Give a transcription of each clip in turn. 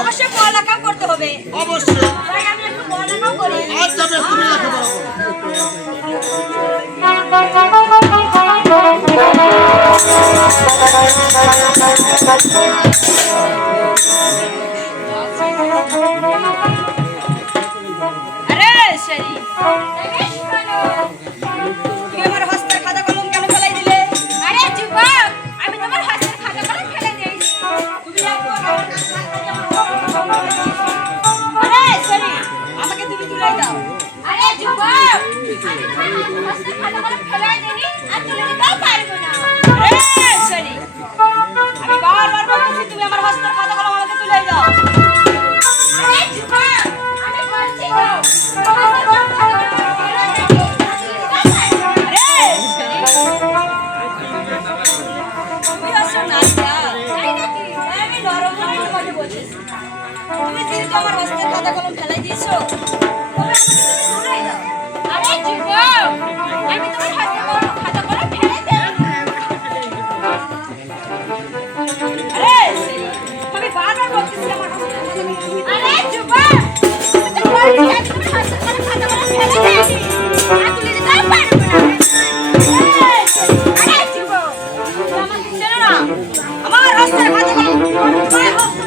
অবশ্যই পড়ালেখা করতে হবে। অবশ্যই তাই আমি একটু পড়ালেখা করি। আচ্ছা বেশ, তুমি লেখাপড়া করো। আরে সেই তুমি আমার হস্তের খাতা কলম কেন ফেলাই দিলে? আরে যুবক, আমি তোমার হস্তের খাতা কলম ফেলে দিয়েছি। তুমি আরে সরি, আমাকে তুমি তুলে দাও। আরে যুবক, আমি তোমার হস্তের খাতা কলম ফেলাই দিইনি আর তুলে দিতেও পারবো না। আরে সরি, আমি বারবার বলছি তুমি আমার হস্তের খাতা কলম আমাকে তুলে দাও। আরে যুবক, আমি বলছি তো আমার হস্তের খাতা কলম ফেলাই দিয়েছো, আরে যুবক, আমি তোমার হস্তের খাতা কলম ফেলে দেব। আরে আমি বারবার বলতেছি আমার হস্তের খাতা কলম। আরে যুবক, আমি তো বলছি আমি তোমার হস্তের খাতা কলম ফেলে দিয়েছি আর তুলে দিতেও পারবো না। আরে যুবক, তুমি আমাকে চেনো না, আমার হস্তের খাতা কলম তোমার হস্তে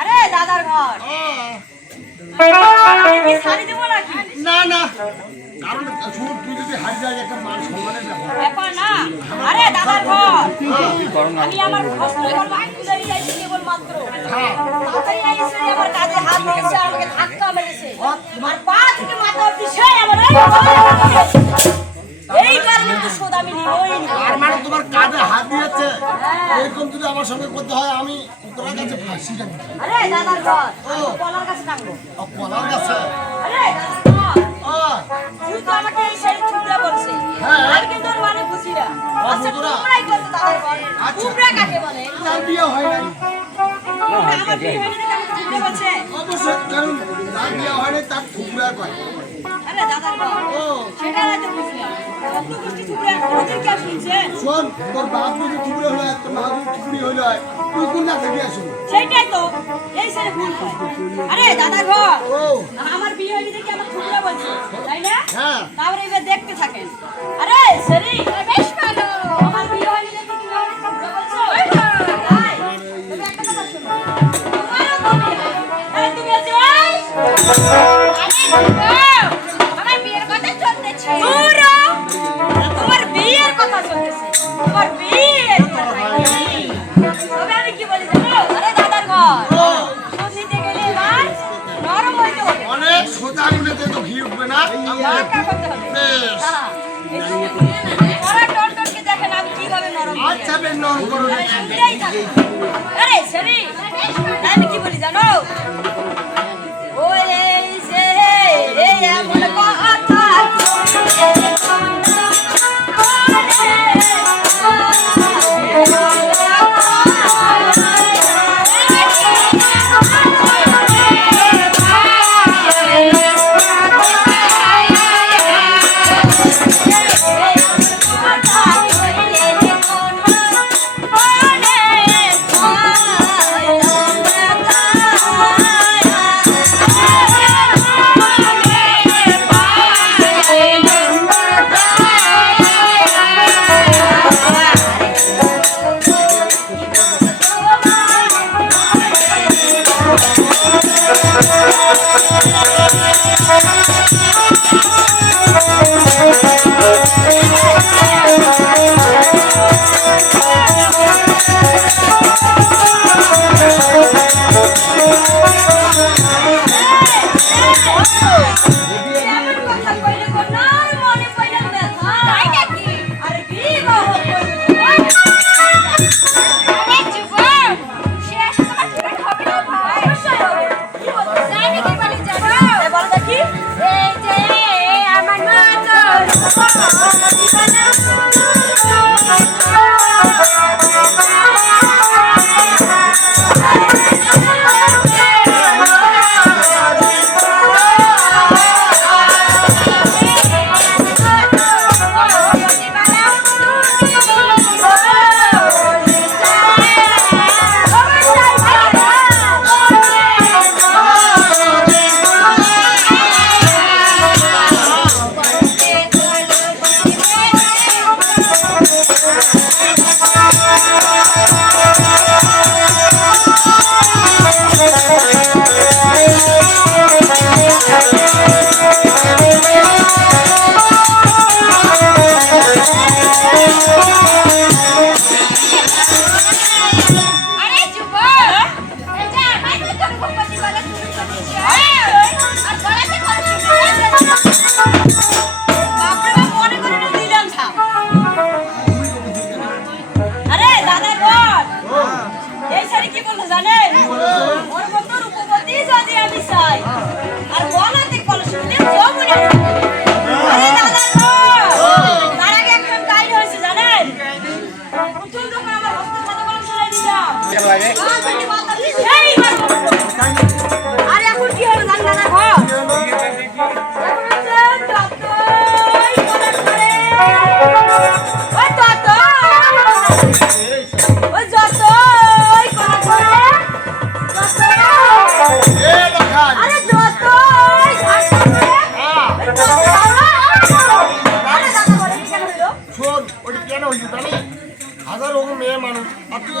আরে দাদার ঘর শাড়ি দেবো নাকি? না না, কারণ তুই যদি হারিয়ে যায় একটা মান সম্মানের ব্যাপার না। আরে দাদার ঘর, আমি আমার হস্তের কলম তুলে নিয়ে যাচ্ছি কেবল মাত্র। তাড়াতাড়ি এসে আমার কাজে হাত দিয়েছে, আমাকে ধাক্কা মেরেছে আর পা থেকে মাথা অবধি সে আমার এইবার কিন্তু শোধ আমি নিবই না। তার মানে তোমার কাজে হাত দিয়েছে, এরকম যদি আমার সঙ্গে করতে হয় আমি তোমার কাছে ফাঁসি রাখবো। আরে দাদার ঘর কলার কাছে টাঙবো। কলার কাছে আরে দাদার ঘর তুই তো আমাকে এই শাড়ি থুবড়া বলছে, আমি কিন্তু ওর মানে বুঝি না। আচ্ছা তোমরাই করতো দাদার ঘর, থুবড়া কাকে বলে? তার বিয়ে হয় নাই। আমার বিয়ে হয়নি দেখে আমাকে থুবড়া বলছে? অবশ্যই, কারণ তার বিয়ে হয় নাই তার ঠুকরা করে। আরে দাদার ঘর সেটা না তো বুঝলাম, অন্য গোষ্ঠী থুবড়া কোনোদিন কেউ শুনছেন? শোন, তোর বাপ যদি ঠুকরে হলো হয়, তোর মা যদি ঠুকরি হলো হয়, তুই কোন না থেকে আসো? সেইটাই তো এই ছেলে ভুল হয়। আরে দাদার ঘর ও আমার বিয়ে হয়নি দেখে আমার থুবড়া বলছে, তাই না? হ্যাঁ। তারপরে এবার দেখতে থাকেন। আরে সরি বেশ ভালো, আমার বিয়ে হয়নি দেখে তুমি আমাকে থুবড়া বলছো? তাই তবে একটা কথা শোনো, তোমারও তো বিয়ে হয়নি। আরে তুমি আছো আরে আমার বিয়ের কথা চলতেছে। তোমার বিয়ের কথা চলতেছে, তোমার বিয়ের কথা। তবে আমি কি বলি জানো? আরে দাদার ঘর দুধ নিতে গেলে এবার নরম হইতে হবে, অনেক সোজা নিতে তো ঘি উঠবে না। হালকা করতে হবে। বেশ। ওরা টনটনকে দেখেন আমি কিভাবে নরম করি। আচ্ছা বেশ, নরম করো আরে শুনলেই থাকো। আরে সরি আমি কি বলি জানো? ওই এই যে এই এমন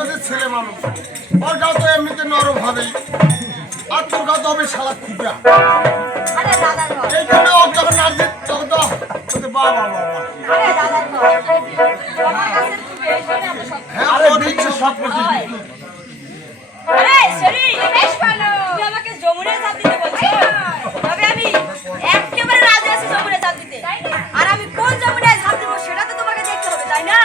কথা ছেলে মানুষ, ওর গাও তো এমনিতে নরম হবেই, আর তোর গাও তো হবে শালা খুবরা। এই জন্য ও যখন নাচ দিত তখন তো বাবা বাবা হ্যাঁ ও দিচ্ছে সব কিছু। আরে সরি বেশ ভালো, তুমি আমাকে যমুনায় চাপ দিতে বলছো, তবে আমি একেবারে রাজি আছি যমুনায় চাপ দিতে। আর আমি কোন যমুনায় চাপ দিব তাই না